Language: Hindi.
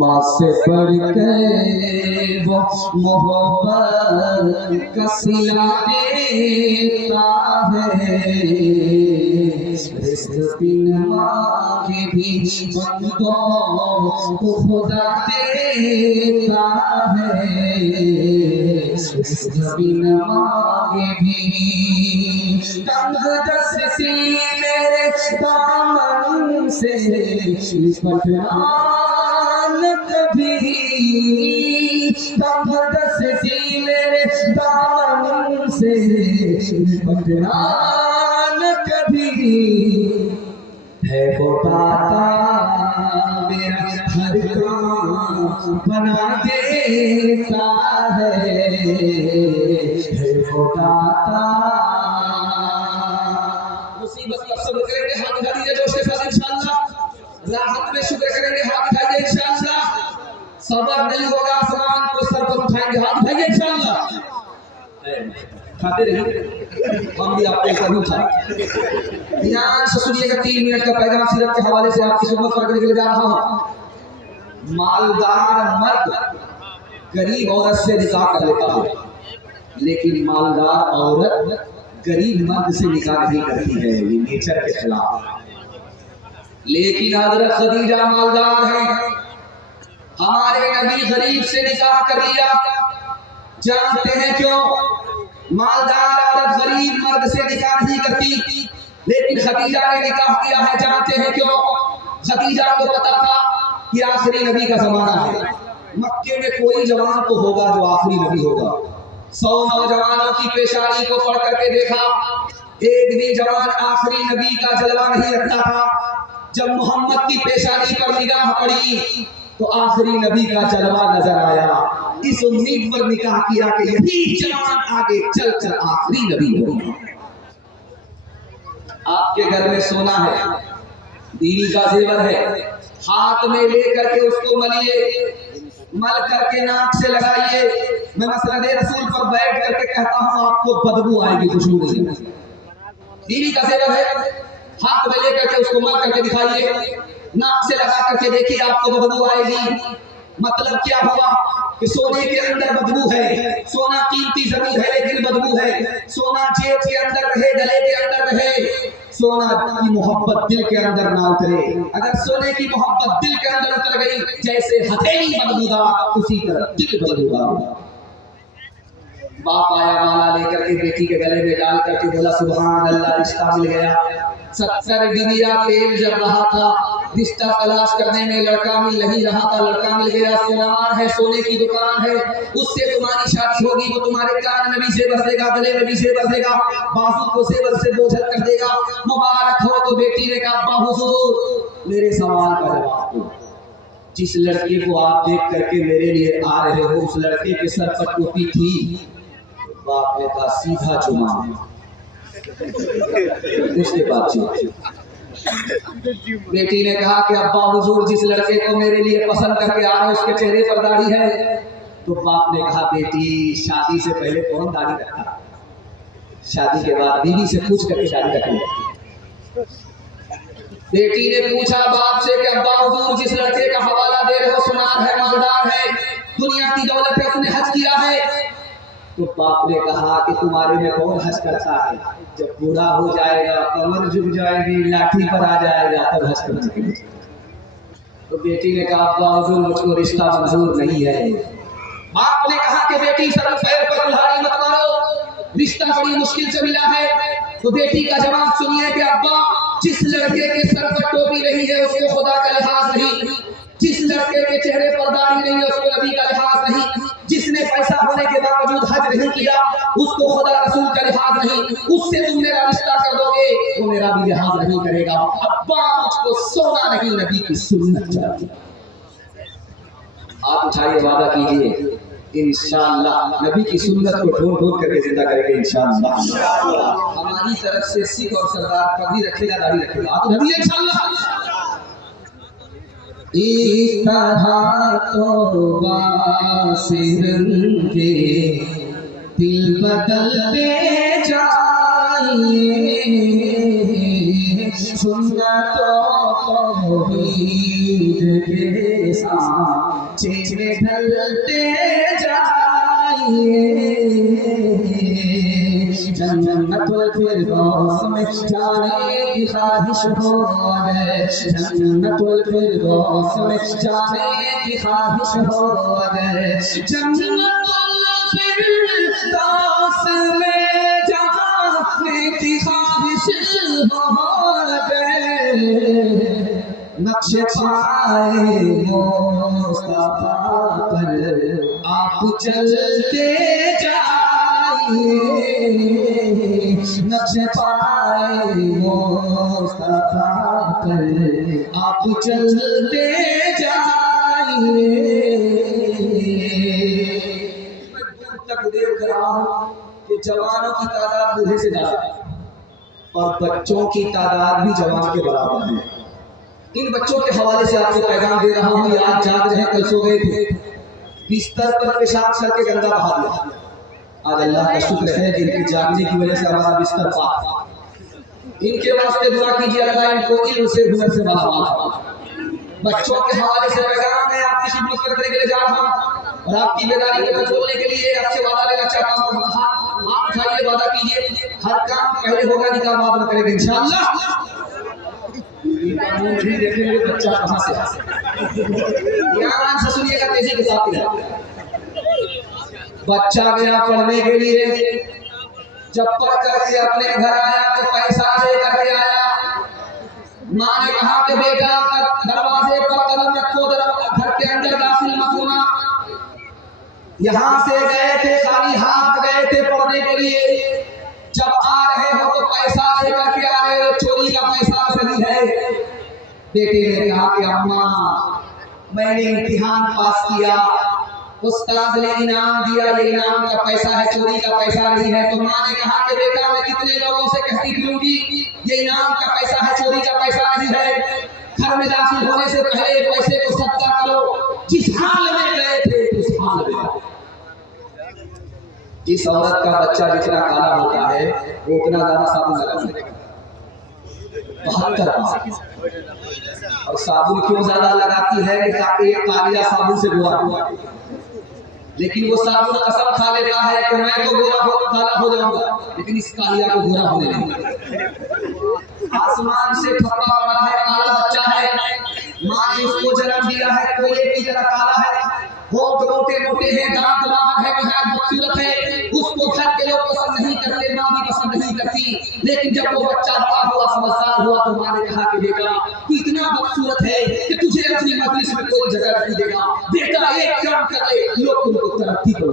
माँ से बढ़ के वो मोहब्बत का सिला देता है, रिज़्क़ बिन मांगे भी बंदों को खुदा देता है, रिज़्क़ बिन मांगे भी। तंग दस्ती मेरे दामन से लिपटना न कभी, तंग दस्ती मेरे दामन से लिपटना न कभी। है वो दाता मेरा हर काम बना देता है वो दाता। मुसीबत का सब्र करेंगे, हाथ उठा दीजिए जोश के साथ इंशाअल्लाह। राहत में शुक्र करेंगे, हाथ उठाइए इंशाअल्लाह। सब्र नहीं होगा आसमान को सर पर उठाएंगे, हाथ उठाइए इंशाअल्लाह। खाते रहिए, हम भी आपको ऊपर उठाएं। ध्यान से सुनिएगा, 3 मिनट का पैगाम सीरत के हवाले से आपकी खिदमत करने के लिए जा रहा हूं। मालदार मर्द गरीब औरत से निकाह कर लेता है, लेकिन मालदार औरत गरीब मर्द से निकाह नहीं करती है, ये नेचर के खिलाफ। लेकिन हज़रत खदीजा मालदार है, हमारे नबी गरीब से निकाह कर लिया। जानते हैं क्यों? मालदार औरत गरीब मर्द से निकाह नहीं करती, लेकिन खदीजा ने निकाह किया है। जानते हैं क्यों? खदीजा को पता था कि आखिरी नबी का जमाना है, मक्के में कोई जवान तो होगा जो आखिरी नबी होगा। 100 नौजवानों की पेशानी को पढ़ करके देखा, एक भी जवान आखिरी नबी का जलवा नहीं रखता था। जब मोहम्मद की पेशानी पर निगाह पड़ी तो आखिरी नबी का जलवा नजर आया। इस उम्मीद पर निकाह किया कि यही जवान आगे चल कर आखिरी नबी होगा। आपके घर में सोना है, बीवी का जेवर है, हाथ में लेकर के उसको मलिए, मल करके नाक से लगाइए। मैं मसरद रसूल पर बैठ करके कहता हूँ, आपको बदबू आएगी, खुशबू नहीं। बीवी का जेवर है, हाथ में लेकर के उसको मल करके दिखाइए, नाक से लगा करके देखिए, आपको बदबू आएगी। मतलब क्या हुआ कि सोने के अंदर बदबू है। सोना कीमती जमीन है लेकिन बदबू है। सोना जेब के अंदर रहे, गले के अंदर रहे, सोना की मोहब्बत दिल के अंदर ना उतरे। अगर सोने की मोहब्बत दिल के अंदर उतर गई, जैसे हथेली बदबूदार उसी तरह दिल बदबूदार। बाप आया, माला लेकर के बेटी के गले में डाल करके बोला, सुभान अल्लाह, रिश्ता मिल गया। 70 डिबिया तेल जल रहा था, रिश्ता तलाश करने में लड़का मिल नहीं रहा था, लड़का मिल गया। सोनार है, सोने की दुकान है, उससे तुम्हारी शादी होगी। वो तुम्हारे कान में भी जेवर देगा, गले में भी जेवर देगा, बाजू को जेवर से बोझल कर देगा। मुबारक हो। तो बेटी ने कहा, अब्बा हुजूर, मेरे सवाल का जवाब दो। जिस लड़के को आप देख करके मेरे लिए आ रहे हो, उस लड़के के सर पर टोपी थी? बाप ने कहा, सीधा चुमा। उसके बाद बेटी ने कहा कि अब्बा हुजूर, जिस लड़के को मेरे लिए पसंद करके आ रहे हैं उसके चेहरे पर दाढ़ी है। तो बाप ने कहा, बेटी, शादी से पहले कौन दाढ़ी रखता? शादी के बाद बीवी से पूछ करके दाढ़ी रखी। बेटी ने पूछा बाप से कि अब्बा हुजूर, जिस लड़के का हवाला दे रहे हो, सुनार है, मालदार है, दुनिया की दौलत है, उसने हज किया है। तो बाप ने कहा कि तुम्हारे में कौन हज करता है? जब बूढ़ा हो जाएगा, कमर झुक जाएगी, लाठी पर आ जाएगा, तब हज कर सकेगा। तो बेटी ने कहा, अब्बा हुजूर, मुझको रिश्ता मंजूर नहीं है। बाप ने कहा कि बेटी, सर पैर पर कुल्हाड़ी मत मारो, रिश्ता बड़ी मुश्किल से मिला है। तो बेटी का जवाब सुनिए कि अब्बा, जिस लड़के के सर पर टोपी नहीं है उसको खुदा का लिहाज नहीं, जिस लड़के के चेहरे पर दाढ़ी नहीं है उसको नबी का लिहाज नहीं, जिसने पैसा होने के बावजूद हज नहीं किया उसको खुदा रसूल का लिहाज नहीं। उससे तुम मेरा रिश्ता कर दोगे, वो मेरा भी लिहाज नहीं करेगा। अब्बा, मुझको सोना नहीं, नबी की सुन्नत चाहिए। आप उठाइए, वादा कीजिए, इंशाअल्लाह नबी की सुन्नत को ढूंढ ढूंढ करके जिंदा करेंगे इंशाअल्लाह। हमारी तरफ से सिख और सरदार पगड़ी रखेगा, दाढ़ी रखेगा, आप नबी इंशाअल्लाह। इस तरह तो सिरन के दिल बदलते जाए, सुन्नतों तौहीद के सांचे में ढलते जाइए, जन्नतुल फिरदौस में जाने की ख्वाहिश हो गए, जन्नतुल फिरदौस में जाने की ख्वाहिश हो गए, जन्नतुल फिरदौस में जाने की ख्वाहिश हो गए, नक्शे पाए मुस्तफा पर आप चलते जाइए, नक्शे पाए मुस्तफा पर आप चलते जाइए। मैं दूर तक देख रहा हूं कि जवानों की तादाद बूढ़े से ज्यादा है और बच्चों की तादाद भी जवान के बराबर है। इन बच्चों के हवाले से आपको पैगाम दे रहा हूँ, आज जाग रहे कल सो गए थे, बिस्तर पर पेशाब करके गंदा बहा दिया। आज अल्लाह का शुक्र है जिनके जागने की वजह से हमारा बिस्तर पाक। इनके वास्ते दुआ कीजिए, अल्लाह इनको इल्म से हुनर से भला। बच्चों के हवाले से पैगाम मैं आपकी खिदमत करने के लिए जा रहा हूँ और आपकी बेदारी को बचोलने के लिए आपसे वादा लेना चाहता हूँ। हाथ उठाइए, वादा कीजिए, हर काम पहले होगा निकाह बाद में करेंगे इंशाअल्लाह। देखेंगे बच्चा कहाँ से ध्यान से सुनिएगा, तेजी के साथ। बच्चा गया पढ़ने के लिए, जब पढ़ करके अपने घर आया तो पैसा लेकर के आया। माँ ने कहा कि बेटा दरवाजे पर कदम रखो, घर के अंदर दाखिल मत होना। यहाँ से गए थे, खाली हाथ गए थे पढ़ने के लिए, जब आ रहे हो तो पैसा लेकर के आ रहे हो, चोरी का पैसा सही है। बेटे ने कहा कि अम्मा मैंने इम्तिहान पास किया, उस्ताद ने इनाम दिया, ये इनाम का पैसा है, चोरी का पैसा नहीं है। तो माँ ने कहा कि बेटा मैं कितने लोगों से कहती फिरूंगी ये इनाम का पैसा है, चोरी का पैसा नहीं है। घर में दाखिल होने से पहले पैसे को सदका करो। जिस हाल में गए थे उस हाल में। जिस औरत का बच्चा जितना काला होता है वो उतना ज्यादा साबुन लगाती है, 72। और साबुन क्यों ज्यादा लगाती है ताकि एक कालिया साबुन से गोरा हो, लेकिन वो साबुन कसम खा लेता है कि मैं तो काला हो जाऊंगा, लेकिन इस कालिया को गोरा होने नहीं। आसमान से ठप्पा पड़ा है, काला बच्चा है, माँ ने उसको जन्म दिया है, कोयले की तरह काला है, होंठ मोटे मोटे हैं, दांत लाल है, बेहद खूबसूरत है। उसको घर के लोग पसंद नहीं करते, माँ भी पसंद नहीं करती। लेकिन जब वो बच्चा बड़ा हुआ, समझदार हुआ, तो माँ ने कहा कि बेटा तू इतना खूबसूरत है कि तुझे अपनी मजलिस में कोई जगह नहीं देगा। बेटा एक काम कर ले, लोग तुमको तरक्की करो।